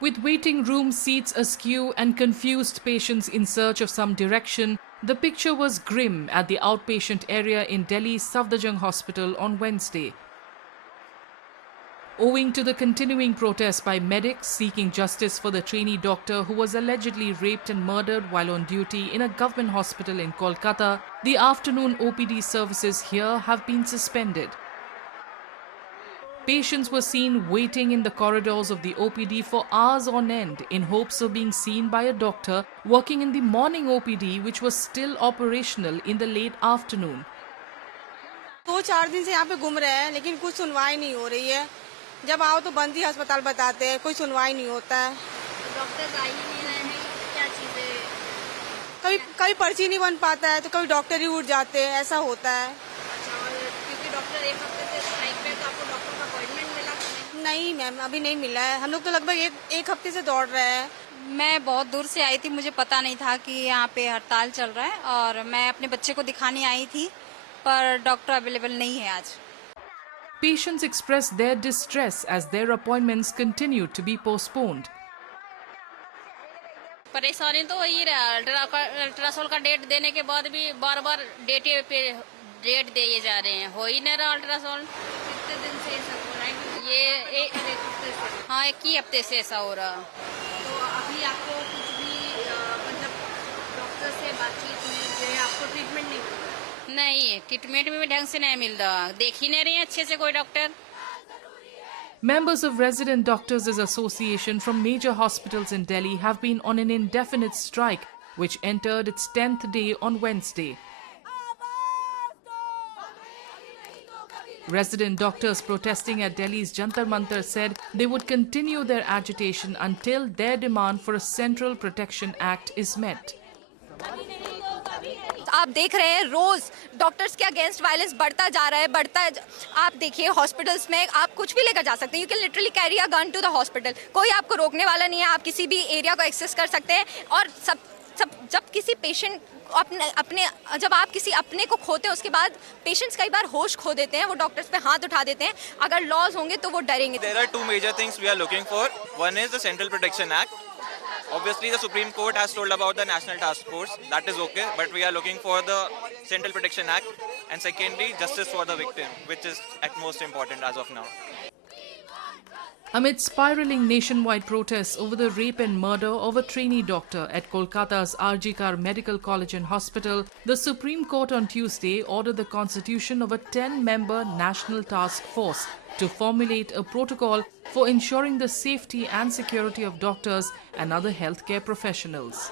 With waiting room seats askew and confused patients in search of some direction, the picture was grim at the outpatient area in Delhi's Safdarjung Hospital on Wednesday. Owing to the continuing protests by medics seeking justice for the trainee doctor who was allegedly raped and murdered while on duty in a government hospital in Kolkata, the afternoon OPD services here have been suspended. Patients were seen waiting in the corridors of the OPD for hours on end in hopes of being seen by a doctor working in the morning OPD, which was still operational in the late afternoon. 2-4 दिन से यहाँ पे घूम रहे हैं लेकिन कुछ सुनवाई नहीं हो रही है। जब आओ तो बंद ही अस्पताल बताते हैं, कोई सुनवाई नहीं होता है। डॉक्टर आ ही नहीं रहे हैं, क्या चीजें? कभी पर्ची नहीं बन पाता है तो कभी डॉक्टर ही उठ जाते हैं, ऐसा होता है। अच्छा, और क्योंकि डॉक्टर एक हफ्ते से स्ट्राइक पे, तो आपको डॉक्टर का अपॉइंटमेंट मिला? नहीं मैम, अभी नहीं मिला है। हम लोग तो लगभग एक हफ्ते से दौड़ रहे हैं। मैं बहुत दूर से आई थी, मुझे पता नहीं था कि यहाँ पे हड़ताल चल रहा है और मैं अपने बच्चे को दिखाने आई थी, पर डॉक्टर अवेलेबल नहीं है आज। Patients expressed their distress as their appointments continued to be postponed. परेशानी तो वही रहा, अल्ट्रासाउंड का डेट देने के बाद भी बार बार डेट दिए जा रहे हैं, हो ही नहीं रहा अल्ट्रासाउंड। कितने दिन से ऐसा हो रहा है? ये हाँ, एक ही हफ्ते से ऐसा हो रहा। तो अभी आपको कुछ भी मतलब डॉक्टर से बातचीत में जो है आपको ट्रीटमेंट नहीं मिल रहा? नहीं, ट्रीटमेंट में भी ढंग से नहीं मिल रहा, देख ही नहीं रहे हैं अच्छे से कोई doctor. Members of Resident Doctors Association from major hospitals in Delhi have been on an indefinite strike, which entered its 10th day on Wednesday. Resident doctors protesting at Delhi's Jantar Mantar said they would continue their agitation until their demand for a Central Protection Act is met. आप देख रहे हैं रोज doctors के against violence बढ़ता जा रहा है, आप देखिए हॉस्पिटल्स में आप कुछ भी लेकर जा सकते हैं। You can literally carry a gun to the hospital, कोई आपको रोकने वाला नहीं है। आप किसी भी एरिया को एक्सेस कर सकते हैं और जब किसी पेशेंट जब आप किसी अपने को खोते हैं, उसके बाद पेशेंट्स कई बार होश खो देते हैं, वो डॉक्टर्स पे हाथ उठा देते हैं। अगर लॉज होंगे तो वो डरेंगे। There are two major things we are looking for. One is the Central Protection Act. Obviously, the Supreme Court has told about the National Task Force. That is okay, but we are looking for the Central Protection Act. And secondly, justice for the victim, which is at most important as of now. Amid spiraling nationwide protests over the rape and murder of a trainee doctor at Kolkata's RG Kar Medical College and Hospital, the Supreme Court on Tuesday ordered the constitution of a 10-member National Task Force to formulate a protocol for ensuring the safety and security of doctors and other healthcare professionals.